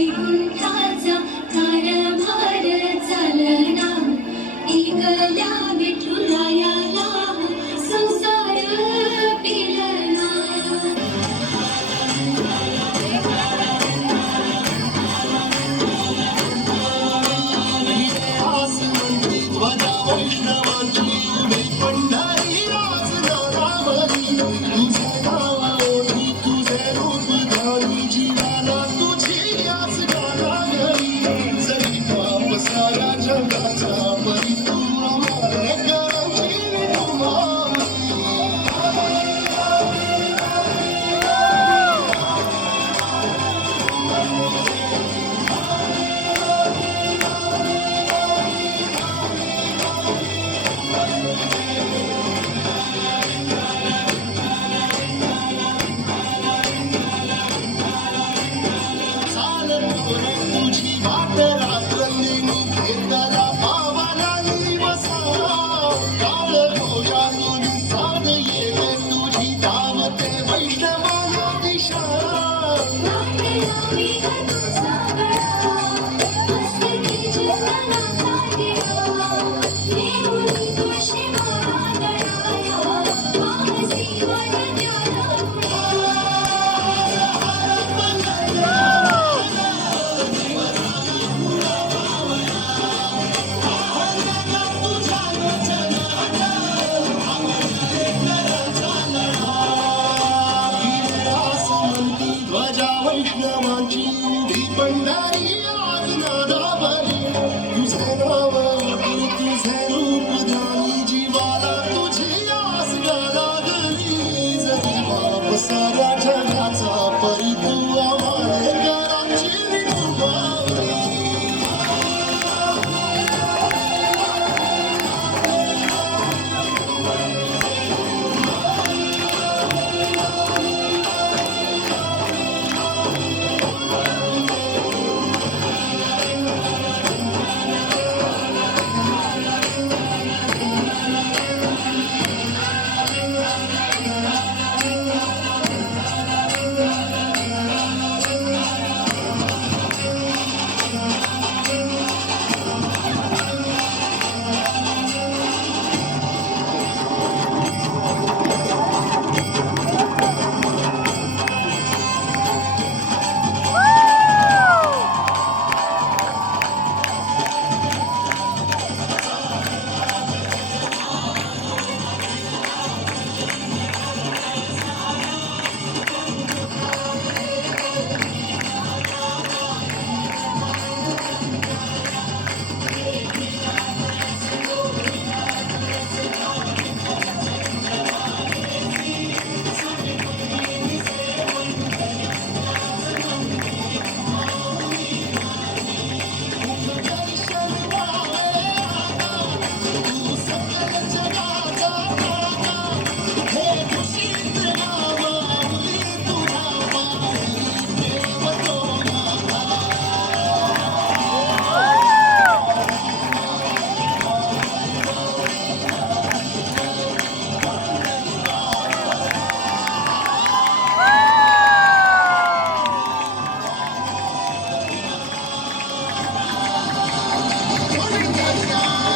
वैकुंठाचा कारभार चालना एकल्या विठुरायाला संसार पेलना वैष्णवांची उभी पंढरी राज नावावरी तुझे नाव ओळखी तुझे रूप ध्यानी जीवाला तुझी आस गाणारी जरी पाप सारा जगाचा परी तू आम्हाला करायची विठुमावरी तुझी वाट रात्रंदिनी घेतला पावाला निवसा काळ घोषातून साध येते तुझी धावते वैष्णवाला दिशा ध्वजा वैष्णवांची उभी पंढरी आज नादावरी तुझे नाव ओळखी तुझे रूप ध्यानी जीवाला तुझी आस लागली जरी बाप सारा जगाचा परी तू आम्हाला करायची विठुमावरी Hallelujah.